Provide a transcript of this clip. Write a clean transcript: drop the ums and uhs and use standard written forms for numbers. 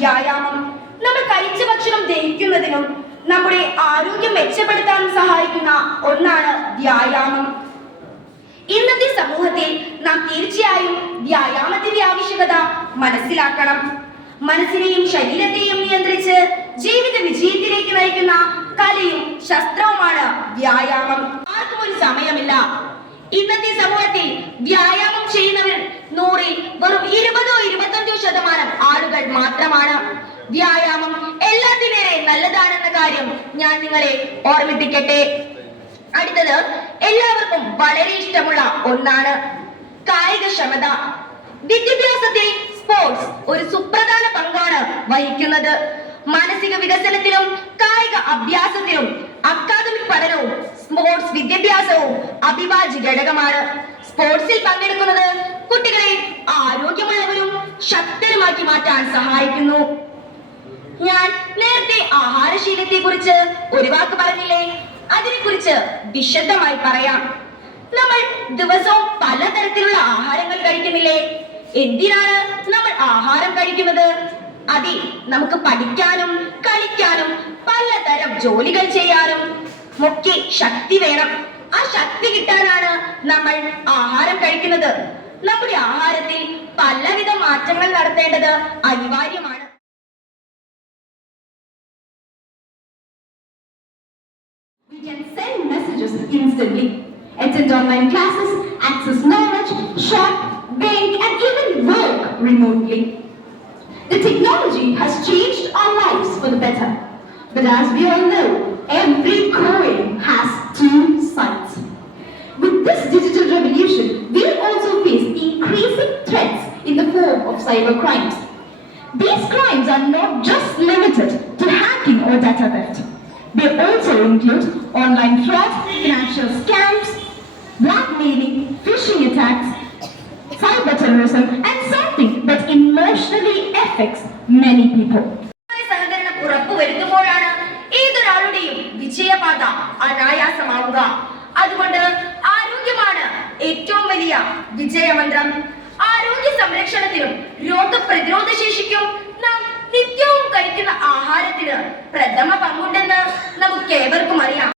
വ്യായാമം. നമ്മൾ കഴിച്ച ഭക്ഷണം ദഹിക്കുന്നതിനും നമ്മുടെ ആരോഗ്യം മെച്ചപ്പെടുത്താനും സഹായിക്കുന്ന ഒന്നാണ് വ്യായാമം. ഇന്നത്തെ സമൂഹത്തിൽ നാം തീർച്ചയായും വ്യായാമത്തിന്റെ ആവശ്യകത മനസ്സിലാക്കണം. മനസ്സിനെയും ശരീരത്തെയും നിയന്ത്രിച്ച് ജീവിത വിജയത്തിലേക്ക് നയിക്കുന്ന കലയും ശസ്ത്രവുമാണ് വ്യായാമം. ആർക്കും ഒരു സമയമില്ല. ഇന്നത്തെ സമൂഹത്തിൽ വ്യായാമം ചെയ്യുന്നവർ 100-ൽ വെറും 20-25% ആളുകൾ മാത്രമാണ്. വ്യായാമം എല്ലാത്തിനേറെ നല്ലതാണെന്ന കാര്യം ഞാൻ നിങ്ങളെ ഓർമ്മിപ്പിക്കട്ടെ. അടുത്തത് എല്ലാവർക്കും വളരെ ഇഷ്ടമുള്ള ഒന്നാണ് കായികക്ഷമത. വിദ്യാഭ്യാസത്തിൽ സ്പോർട്സ് ഒരു സുപ്രധാന പങ്കാണ് വഹിക്കുന്നത്. മാനസിക വികസനത്തിലും കായിക അഭ്യാസത്തിലും അക്കാദമിക് പഠനവും സ്പോർട്സ് വിദ്യാഭ്യാസവും അവിഭാജ്യ ഘടകമാണ്. സ്പോർട്സിൽ പങ്കെടുക്കുന്നത് കുട്ടികളെ ആരോഗ്യമുള്ളവരും ശക്തരുമാക്കി മാറ്റാൻ സഹായിക്കുന്നു. ഞാൻ നേരത്തെ ആഹാരശീലത്തെ കുറിച്ച് ഒരു വാക്ക് പറഞ്ഞില്ലേ, അതിനെക്കുറിച്ച് വിശദമായി പറയാം. നമ്മൾ ദിവസവും പലതരത്തിലുള്ള ആഹാരങ്ങൾ കഴിക്കുന്നില്ലേ? എന്തിനാണ് നമ്മൾ ആഹാരം കഴിക്കുന്നത്? അതെ, നമുക്ക് പഠിക്കാനും കളിക്കാനും പലതരം ജോലികൾ ചെയ്യാനും ഒക്കെ ശക്തി വേണം. ആ ശക്തി കിട്ടാനാണ് നമ്മൾ ആഹാരം കഴിക്കുന്നത്. നമ്മുടെ ആഹാരത്തിൽ പലവിധ മാറ്റങ്ങൾ നടത്തേണ്ടത് അനിവാര്യമാണ്. We can send messages instantly, attend online classes, access knowledge, shop, bank, and even work remotely. The technology has changed our lives for the better. But as we all know, every coin has two sides. With this digital revolution, we'll also face increasing threats in the form of cyber crimes. These crimes are not just limited to hacking or data theft. They also include online fraud, financial scams, blackmailing, phishing attacks, cyber terrorism, and something that emotionally affects many people. സഹകരണം ഉറപ്പുവരുത്തുമ്പോഴാണ് ഏതൊരാളുടെയും വിജയപാത അനായാസമാവുക. അതുകൊണ്ട് ആരോഗ്യമാണ് ഏറ്റവും വലിയ വിജയമന്ത്രം. ആരോഗ്യ സംരക്ഷണത്തിനും രോഗപ്രതിരോധ ശേഷിക്കും നാം നിത്യവും കഴിക്കുന്ന ആഹാരത്തിന് പ്രഥമ പങ്കുണ്ടെന്ന് നമുക്കേവർക്കും അറിയാം.